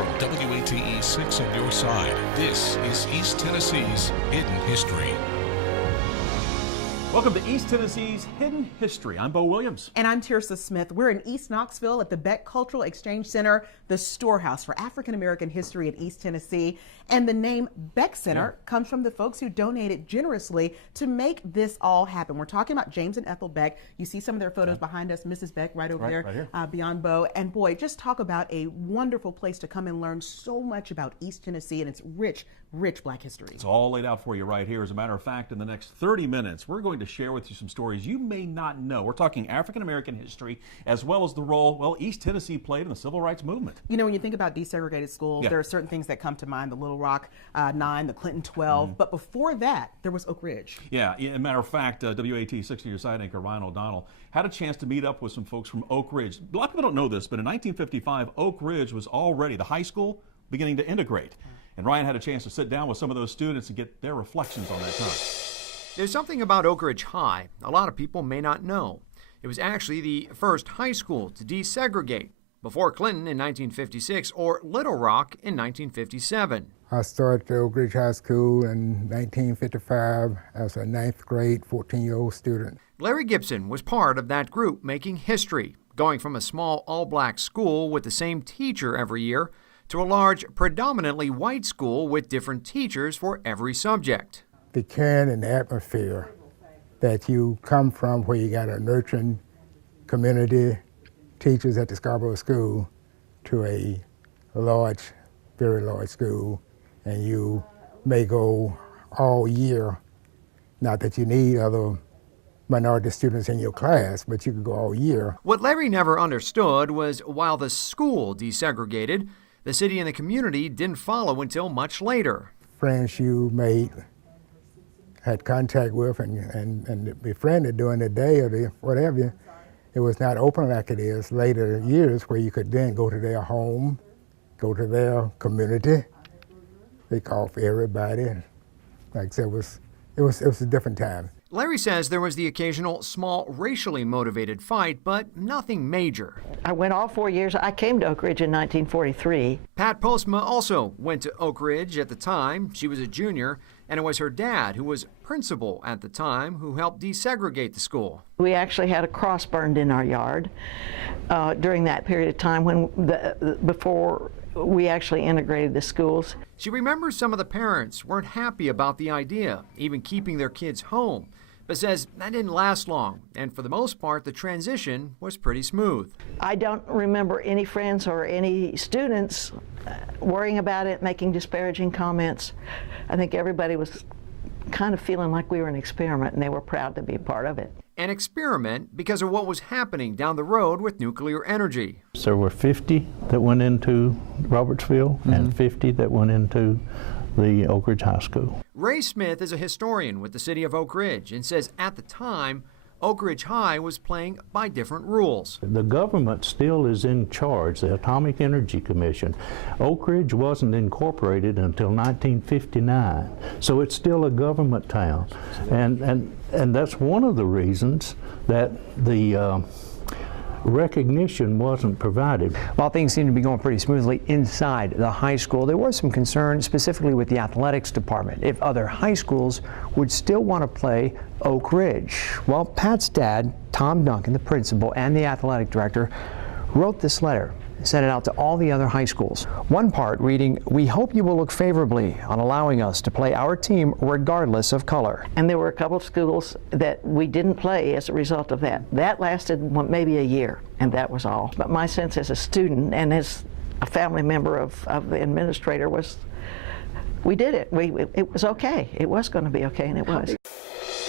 From WATE 6 on your side, this is East Tennessee's Hidden History. Welcome to East Tennessee's Hidden History. I'm Bo Williams. And I'm Tirsa Smith. We're in East Knoxville at the Beck Cultural Exchange Center, the storehouse for African American history in East Tennessee. And the name Beck Center comes from the folks who donated generously to make this all happen. We're talking about James and Ethel Beck. You see some of their photos behind us. Mrs. Beck right over there, right beyond Bo. And boy, just talk about a wonderful place to come and learn so much about East Tennessee and its rich Black history. It's all laid out for you right here. As a matter of fact, in the next 30 minutes, we're going to share with you some stories you may not know. We're talking African American history as well as the role, well, East Tennessee played in the Civil Rights Movement. You know, when you think about desegregated schools, there are certain things that come to mind, the Little Rock 9, the Clinton 12, but before that, there was Oak Ridge. Yeah, as a matter of fact, WAT 60-year side anchor Ryan O'Donnell had a chance to meet up with some folks from Oak Ridge. A lot of people don't know this, but in 1955, Oak Ridge was already, the high school, beginning to integrate. And Ryan had a chance to sit down with some of those students and get their reflections on that time. There's something about Oak Ridge High a lot of people may not know. It was actually the first high school to desegregate, before Clinton in 1956 or Little Rock in 1957. I started at Oak Ridge High School in 1955 as a 9th grade 14-year-old student. Larry Gibson was part of that group making history, going from a small all-black school with the same teacher every year to a large, predominantly white school with different teachers for every subject. The caring and the atmosphere that you come from, where you got a nurturing community, teachers at the Scarborough School, to a large, very large school, and you may go all year. Not that you need other minority students in your class, but you could go all year. What Larry never understood was while the school desegregated, the city and the community didn't follow until much later. Friends you made, had contact with and befriended during the day or the whatever, it was not open like it is later years, where you could then go to their home, go to their community. They called for everybody. Like I said, it was a different time. Larry says there was the occasional small racially motivated fight, but nothing major. I went all 4 years. I came to Oak Ridge in 1943. Pat Postma also went to Oak Ridge at the time. She was a junior, and it was her dad, who was principal at the time, who helped desegregate the school. We actually had a cross burned in our yard during that period of time before we actually integrated the schools. She remembers some of the parents weren't happy about the idea, even keeping their kids home, but says that didn't last long, and for the most part, the transition was pretty smooth. I don't remember any friends or any students worrying about it, making disparaging comments. I think everybody was kind of feeling like we were an experiment, and they were proud to be a part of it. An experiment because of what was happening down the road with nuclear energy. There were 50 that went into Robertsville and 50 that went into the Oak Ridge High School. Ray Smith is a historian with the city of Oak Ridge and says at the time, Oak Ridge High was playing by different rules. The government still is in charge, the Atomic Energy Commission. Oak Ridge wasn't incorporated until 1959, so it's still a government town. And that's one of the reasons that the recognition wasn't provided. While things seemed to be going pretty smoothly inside the high school, there was some concern specifically with the athletics department, if other high schools would still want to play Oak Ridge. Well, Pat's dad, Tom Duncan, the principal, and the athletic director wrote this letter, sent it out to all the other high schools. One part reading, "We hope you will look favorably on allowing us to play our team regardless of color." And there were a couple of schools that we didn't play as a result of that. That lasted maybe a year, and that was all. But my sense as a student and as a family member of the administrator was, we did it. It was okay. It was going to be okay, and it was.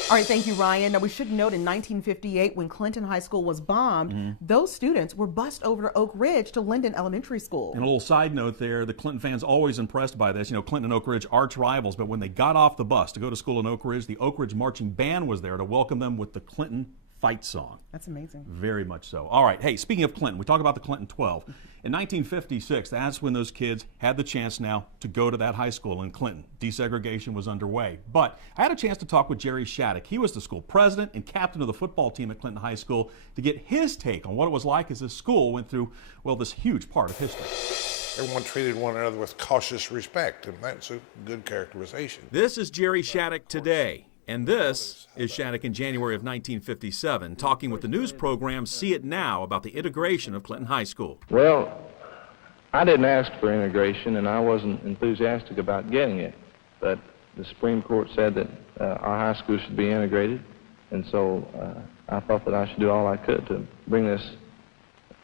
All right, thank you, Ryan. Now, we should note in 1958, when Clinton High School was bombed, those students were bused over to Oak Ridge to Linden Elementary School. And a little side note there, the Clinton fans always impressed by this. You know, Clinton and Oak Ridge, arch rivals, but when they got off the bus to go to school in Oak Ridge, the Oak Ridge Marching Band was there to welcome them with the Clinton fight song. That's amazing. Very much so. All right, hey, speaking of Clinton, we talk about the Clinton 12. In 1956, that's when those kids had the chance now to go to that high school in Clinton. Desegregation was underway. But I had a chance to talk with Jerry Shattuck. He was the school president and captain of the football team at Clinton High School to get his take on what it was like as his school went through, well, this huge part of history. Everyone treated one another with cautious respect, and that's a good characterization. This is Jerry Shattuck today, and this is Shattuck in January of 1957, talking with the news program See It Now about the integration of Clinton High School. Well, I didn't ask for integration, and I wasn't enthusiastic about getting it, but the Supreme Court said that our high school should be integrated, and so I thought that I should do all I could to bring this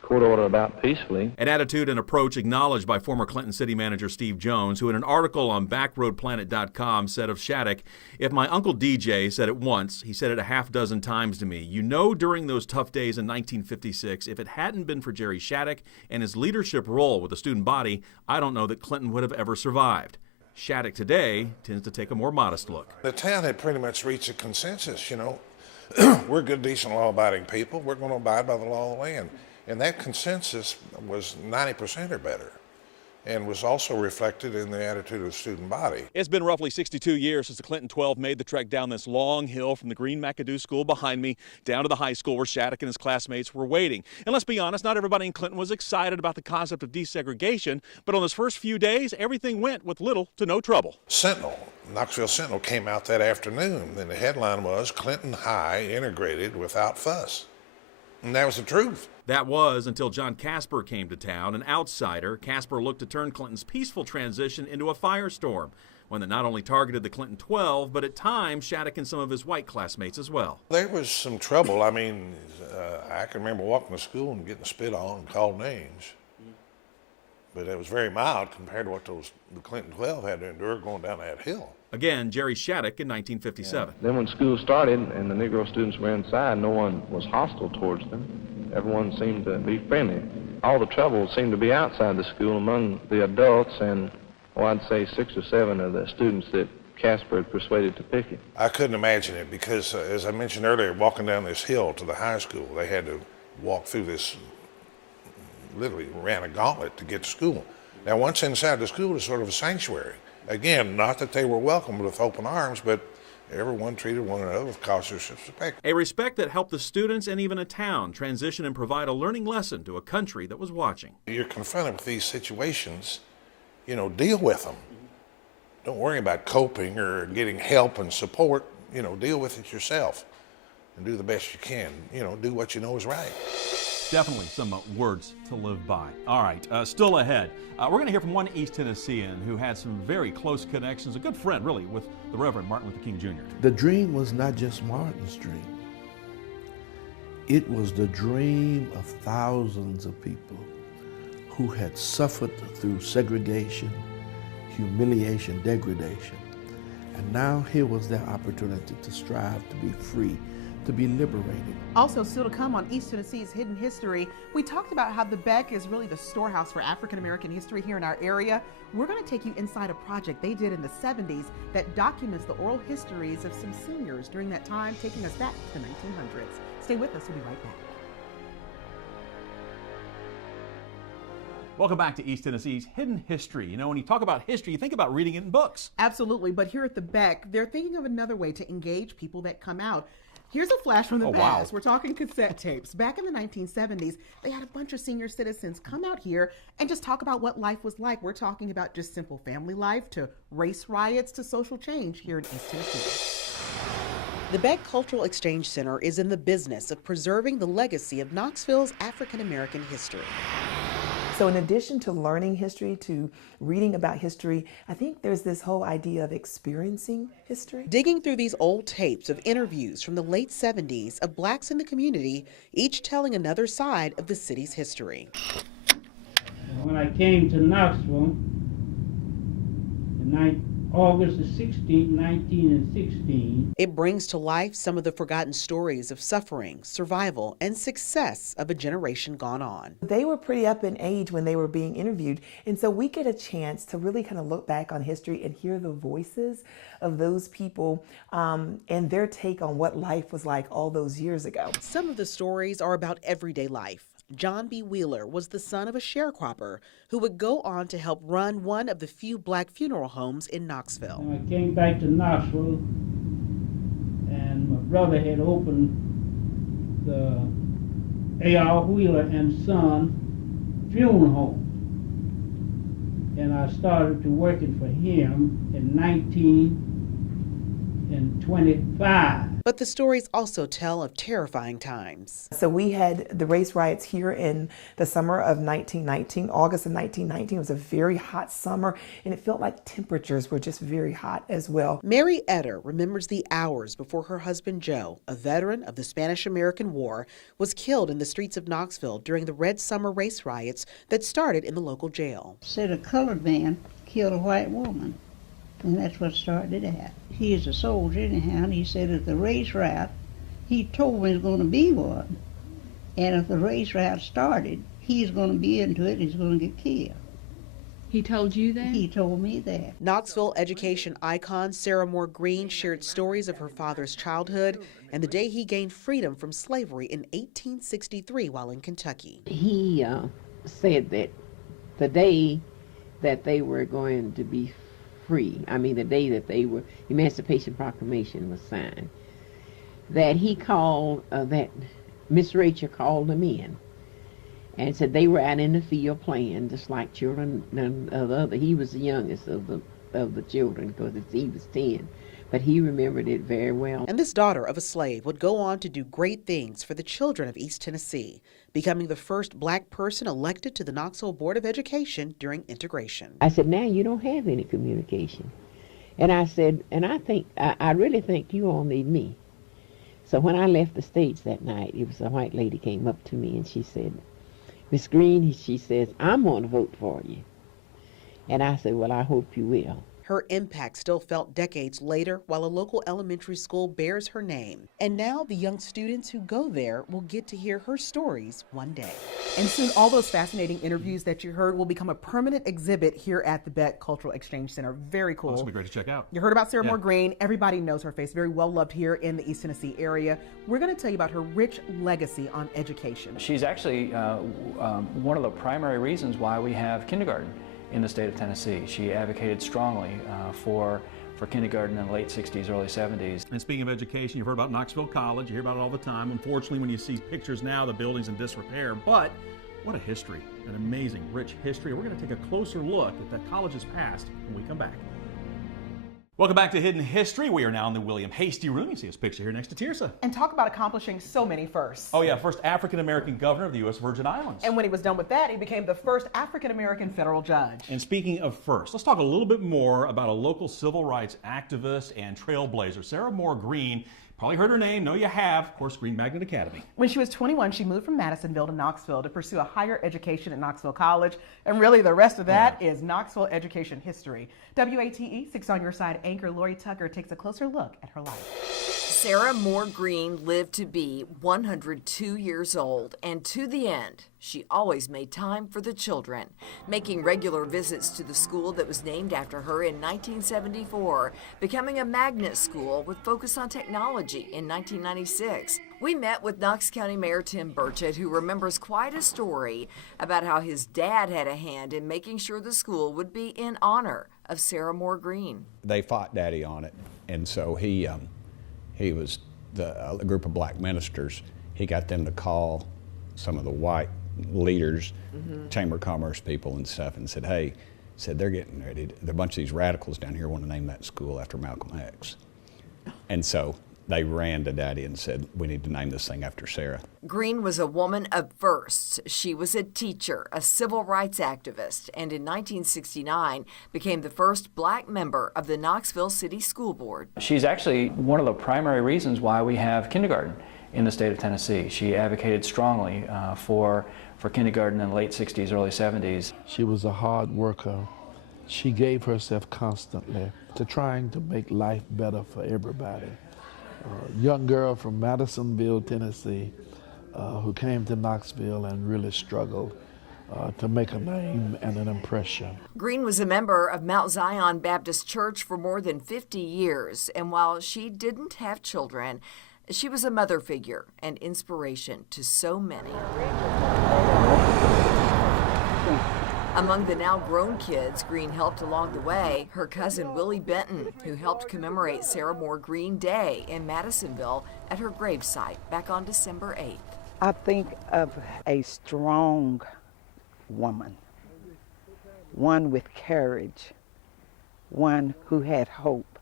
court order about peacefully. An attitude and approach acknowledged by former Clinton City Manager Steve Jones, who in an article on backroadplanet.com said of Shattuck, "If my Uncle DJ said it once, he said it a half dozen times to me. You know, during those tough days in 1956, if it hadn't been for Jerry Shattuck and his leadership role with the student body, I don't know that Clinton would have ever survived." Shattuck today tends to take a more modest look. The town had pretty much reached a consensus, you know. We're good, decent, law-abiding people. We're going to abide by the law of the land. And that consensus was 90% or better, and was also reflected in the attitude of the student body. It's been roughly 62 years since the Clinton 12 made the trek down this long hill from the Green McAdoo School behind me down to the high school where Shattuck and his classmates were waiting. And let's be honest, not everybody in Clinton was excited about the concept of desegregation, but on those first few days, everything went with little to no trouble. Knoxville Sentinel came out that afternoon, and the headline was, "Clinton High integrated without fuss." And that was the truth. That was until John Casper came to town, an outsider. Casper looked to turn Clinton's peaceful transition into a firestorm, one that not only targeted the Clinton 12, but at times Shattuck and some of his white classmates as well. There was some trouble. I mean, I can remember walking to school and getting spit on and called names. But it was very mild compared to what the Clinton 12 had to endure going down that hill. Again, Jerry Shattuck in 1957. Then when school started and the Negro students were inside, no one was hostile towards them. Everyone seemed to be friendly. All the trouble seemed to be outside the school among the adults and, I'd say 6 or 7 of the students that Casper had persuaded to picket. I couldn't imagine it because, as I mentioned earlier, walking down this hill to the high school, they had to walk through this, literally ran a gauntlet to get to school. Now, once inside the school, it's sort of a sanctuary. Again, not that they were welcomed with open arms, but everyone treated one another with cautious respect. A respect that helped the students and even a town transition and provide a learning lesson to a country that was watching. You're confronted with these situations, you know, deal with them. Don't worry about coping or getting help and support. You know, deal with it yourself and do the best you can. You know, do what you know is right. Definitely some words to live by. All right, still ahead. We're going to hear from one East Tennessean who had some very close connections, a good friend, really, with the Reverend Martin Luther King Jr. The dream was not just Martin's dream. It was the dream of thousands of people who had suffered through segregation, humiliation, degradation. And now here was their opportunity to strive to be free, to be liberated. Also, still to come on East Tennessee's Hidden History, we talked about how the Beck is really the storehouse for African American history here in our area. We're going to take you inside a project they did in the 70s that documents the oral histories of some seniors during that time, taking us back to the 1900s. Stay with us, we'll be right back. Welcome back to East Tennessee's Hidden History. You know, when you talk about history, you think about reading it in books. Absolutely, but here at the Beck, they're thinking of another way to engage people that come out. Here's a flash from the past. Wow. We're talking cassette tapes. Back in the 1970s, they had a bunch of senior citizens come out here and just talk about what life was like. We're talking about just simple family life to race riots to social change here in East Tennessee. The Beck Cultural Exchange Center is in the business of preserving the legacy of Knoxville's African American history. So in addition to learning history, to reading about history, I think there's this whole idea of experiencing history. Digging through these old tapes of interviews from the late 70s of blacks in the community, each telling another side of the city's history. When I came to Knoxville, August the 16th, 1916. It brings to life some of the forgotten stories of suffering, survival, and success of a generation gone on. They were pretty up in age when they were being interviewed, and so we get a chance to really kind of look back on history and hear the voices of those people and their take on what life was like all those years ago. Some of the stories are about everyday life. John B. Wheeler was the son of a sharecropper who would go on to help run one of the few black funeral homes in Knoxville. When I came back to Knoxville, and my brother had opened the A.R. Wheeler and Son funeral home. and I started to working for him in 1925. But the stories also tell of terrifying times. So we had the race riots here in the summer of 1919, August of 1919. It was a very hot summer, and it felt like temperatures were just very hot as well. Mary Etter remembers the hours before her husband Joe, a veteran of the Spanish-American War, was killed in the streets of Knoxville during the Red Summer race riots that started in the local jail. Said a colored man killed a white woman. And that's what started it out. He is a soldier anyhow, and he said at the race route, he told me there's going to be one. And if the race route started, he's going to be into it and he's going to get killed. He told you that? He told me that. Knoxville education icon Sarah Moore Green shared stories of her father's childhood and the day he gained freedom from slavery in 1863 while in Kentucky. He said that the day that they were going to be free, the day that they were, Emancipation Proclamation was signed, that he called, that Miss Rachel called them in and said they were out in the field playing just like children. He was the youngest of the children because he was 10, but he remembered it very well. And this daughter of a slave would go on to do great things for the children of East Tennessee, becoming the first black person elected to the Knoxville Board of Education during integration. I said, now you don't have any communication. And I said, and I really think you all need me. So when I left the stage that night, it was a white lady came up to me and she said, Miss Green, she says, I'm going to vote for you. And I said, well, I hope you will. Her impact still felt decades later while a local elementary school bears her name. And now the young students who go there will get to hear her stories one day. And soon all those fascinating interviews that you heard will become a permanent exhibit here at the Beck Cultural Exchange Center. Very cool. This will be great to check out. You heard about Sarah Moore Green. Everybody knows her face. Very well loved here in the East Tennessee area. We're going to tell you about her rich legacy on education. She's actually one of the primary reasons why we have kindergarten in the state of Tennessee. She advocated strongly for kindergarten in the late 60s, early 70s. And speaking of education, you've heard about Knoxville College. You hear about it all the time. Unfortunately, when you see pictures now, the building's in disrepair. But what a history, an amazing, rich history. We're going to take a closer look at the college's past when we come back. Welcome back to Hidden History. We are now in the William Hasty Room. You see his picture here next to Tirsa. And talk about accomplishing so many firsts. Oh yeah, first African-American governor of the U.S. Virgin Islands. And when he was done with that, he became the first African-American federal judge. And speaking of first, let's talk a little bit more about a local civil rights activist and trailblazer, Sarah Moore Green. Probably heard her name. No, you have. Of course, Green Magnet Academy. When she was 21, she moved from Madisonville to Knoxville to pursue a higher education at Knoxville College. And really, the rest of that is Knoxville education history. WATE 6 on Your Side anchor Lori Tucker takes a closer look at her life. Sarah Moore Green lived to be 102 years old, and to the end, she always made time for the children, making regular visits to the school that was named after her in 1974, becoming a magnet school with focus on technology in 1996. We met with Knox County Mayor Tim Burchett, who remembers quite a story about how his dad had a hand in making sure the school would be in honor of Sarah Moore Green. They fought Daddy on it, and so he was a group of black ministers. He got them to call some of the white leaders, Chamber of Commerce people and stuff, and said, hey, they're getting ready. A bunch of these radicals down here want to name that school after Malcolm X. And so they ran to Daddy and said, we need to name this thing after Sarah. Green was a woman of firsts. She was a teacher, a civil rights activist, and in 1969 became the first black member of the Knoxville City School Board. She's actually one of the primary reasons why we have kindergarten in the state of Tennessee. She advocated strongly for kindergarten in the late 60s, early 70s. She was a hard worker. She gave herself constantly to trying to make life better for everybody. Young girl from Madisonville, Tennessee, who came to Knoxville and really struggled to make a name and an impression. Green was a member of Mount Zion Baptist Church for more than 50 years, and while she didn't have children, she was a mother figure and inspiration to so many. Among the now grown kids Green helped along the way, her cousin Willie Benton, who helped commemorate Sarah Moore Green Day in Madisonville at her gravesite back on December 8th. I think of a strong woman one with courage, one who had hope,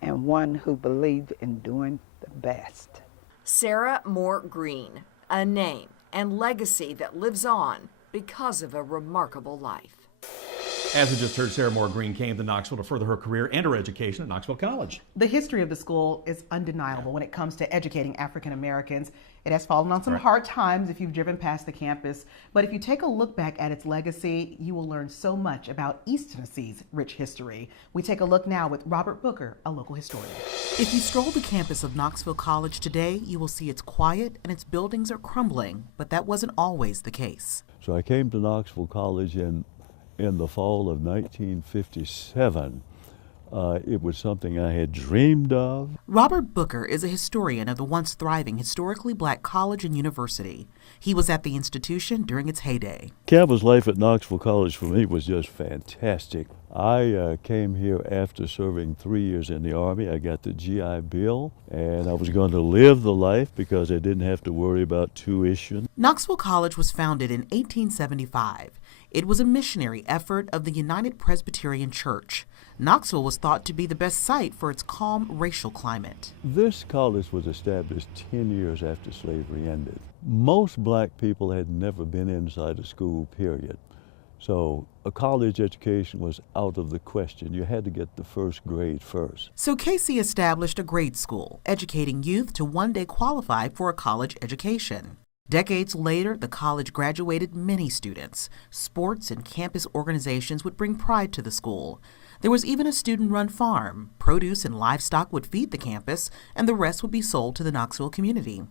and one who believed in doing the best. Sarah Moore Green, a name and legacy that lives on because of a remarkable life. As we just heard, Sarah Moore Green came to Knoxville to further her career and her education at Knoxville College. The history of the school is undeniable when it comes to educating African Americans. It has fallen on some hard times if you've driven past the campus, but if you take a look back at its legacy, you will learn so much about East Tennessee's rich history. We take a look now with Robert Booker, a local historian. If you stroll the campus of Knoxville College today, you will see it's quiet and its buildings are crumbling, but that wasn't always the case. So I came to Knoxville College in the fall of 1957. It was something I had dreamed of. Robert Booker is a historian of the once thriving historically black college and university. He was at the institution during its heyday. Campus life at Knoxville College for me was just fantastic. I came here after serving 3 years in the Army. I got the GI Bill, and I was going to live the life because I didn't have to worry about tuition. Knoxville College was founded in 1875. It was a missionary effort of the United Presbyterian Church. Knoxville was thought to be the best site for its calm racial climate. This college was established 10 years after slavery ended. Most black people had never been inside a school, period. So a college education was out of the question. You had to get the first grade first. So Casey established a grade school, educating youth to one day qualify for a college education. Decades later, the college graduated many students. Sports and campus organizations would bring pride to the school. There was even a student-run farm. Produce and livestock would feed the campus, and the rest would be sold to the Knoxville community.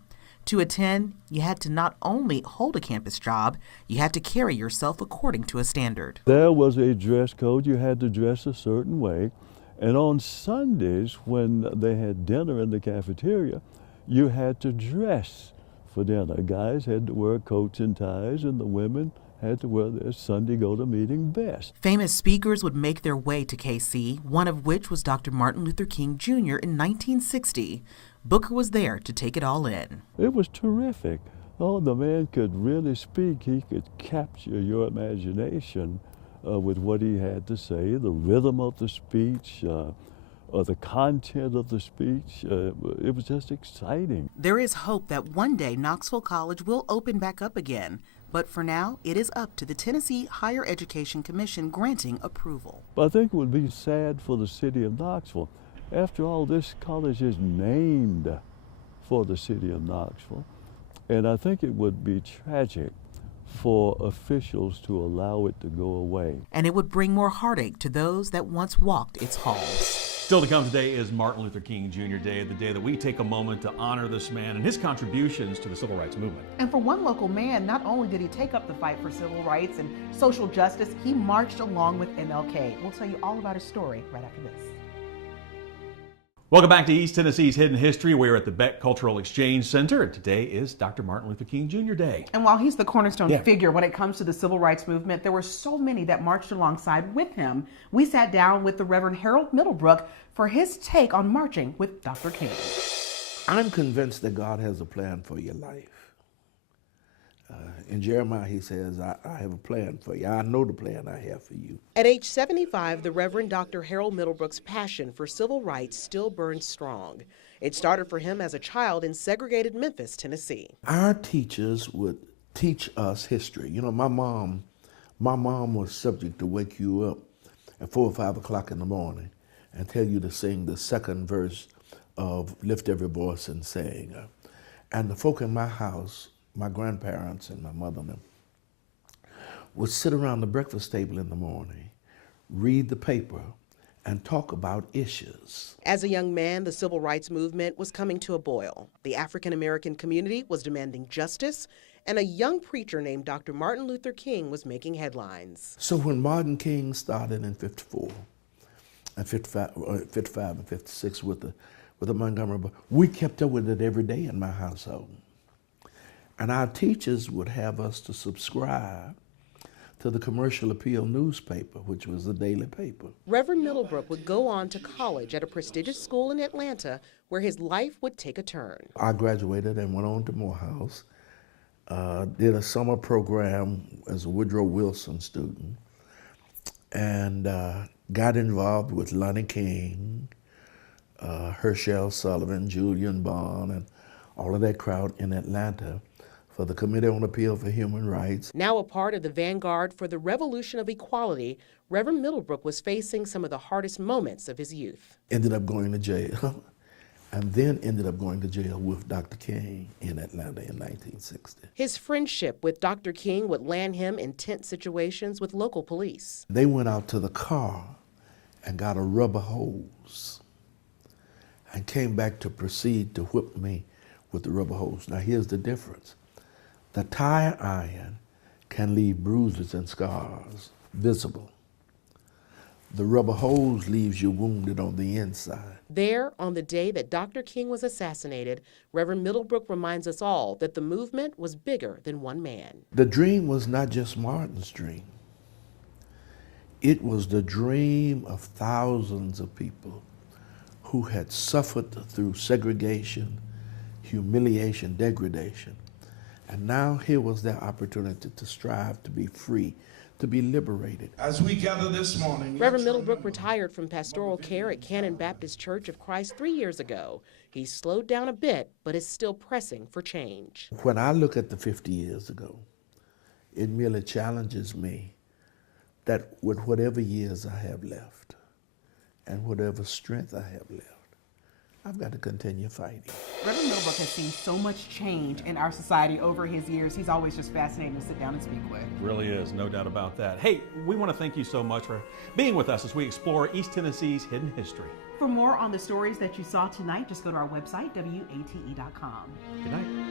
To attend, you had to not only hold a campus job, you had to carry yourself according to a standard. There was a dress code. You had to dress a certain way. And on Sundays, when they had dinner in the cafeteria, you had to dress for dinner. Guys had to wear coats and ties, and the women had to wear their Sunday go-to-meeting best. Famous speakers would make their way to KC, one of which was Dr. Martin Luther King Jr. in 1960. Booker was there to take it all in. It was terrific. Oh, the man could really speak. He could capture your imagination with what he had to say, the rhythm of the speech, the content of the speech. It was just exciting. There is hope that one day Knoxville College will open back up again, but for now, it is up to the Tennessee Higher Education Commission granting approval. I think it would be sad for the city of Knoxville. After all, this college is named for the city of Knoxville, and I think it would be tragic for officials to allow it to go away. And it would bring more heartache to those that once walked its halls. Still to come today is Martin Luther King Jr. Day, the day that we take a moment to honor this man and his contributions to the civil rights movement. And for one local man, not only did he take up the fight for civil rights and social justice, he marched along with MLK. We'll tell you all about his story right after this. Welcome back to East Tennessee's Hidden History. We're at the Beck Cultural Exchange Center, and today is Dr. Martin Luther King Jr. Day. And while he's the cornerstone figure when it comes to the civil rights movement, there were so many that marched alongside with him. We sat down with the Rev Harold Middlebrook for his take on marching with Dr. King. I'm convinced that God has a plan for your life. In Jeremiah, he says, I have a plan for you. I know the plan I have for you. At age 75, the Reverend Dr. Harold Middlebrook's passion for civil rights still burns strong. It started for him as a child in segregated Memphis, Tennessee. Our teachers would teach us history. You know, my mom was subject to wake you up at 4 or 5 o'clock in the morning and tell you to sing the second verse of Lift Every Voice and Sing. And the folk in my house, my grandparents and my mother and them, would sit around the breakfast table in the morning, read the paper, and talk about issues. As a young man, the civil rights movement was coming to a boil. The African American community was demanding justice, and a young preacher named Dr. Martin Luther King was making headlines. So when Martin King started in 54, and 55 and 56 with the Montgomery, we kept up with it every day in my household. And our teachers would have us to subscribe to the Commercial Appeal newspaper, which was the daily paper. Reverend Middlebrook would go on to college at a prestigious school in Atlanta, where his life would take a turn. I graduated and went on to Morehouse, did a summer program as a Woodrow Wilson student, and got involved with Lonnie King, Herschel Sullivan, Julian Bond, and all of that crowd in Atlanta for the Committee on Appeal for Human Rights. Now a part of the vanguard for the revolution of equality, Reverend Middlebrook was facing some of the hardest moments of his youth. Ended up going to jail, and then ended up going to jail with Dr. King in Atlanta in 1960. His friendship with Dr. King would land him in tense situations with local police. They went out to the car and got a rubber hose and came back to proceed to whip me with the rubber hose. Now here's the difference. The tire iron can leave bruises and scars visible. The rubber hose leaves you wounded on the inside. There, on the day that Dr. King was assassinated, Reverend Middlebrook reminds us all that the movement was bigger than one man. The dream was not just Martin's dream. It was the dream of thousands of people who had suffered through segregation, humiliation, degradation. And now here was their opportunity to strive to be free, to be liberated. As we gather this morning, Reverend Middlebrook retired from pastoral care at Cannon Baptist Church of Christ 3 years ago. He's slowed down a bit, but is still pressing for change. When I look at the 50 years ago, it merely challenges me that with whatever years I have left and whatever strength I have left, I've got to continue fighting. Reverend Middlebrook has seen so much change in our society over his years. He's always just fascinating to sit down and speak with. Really is, no doubt about that. Hey, we want to thank you so much for being with us as we explore East Tennessee's hidden history. For more on the stories that you saw tonight, just go to our website, WATE.com. Good night.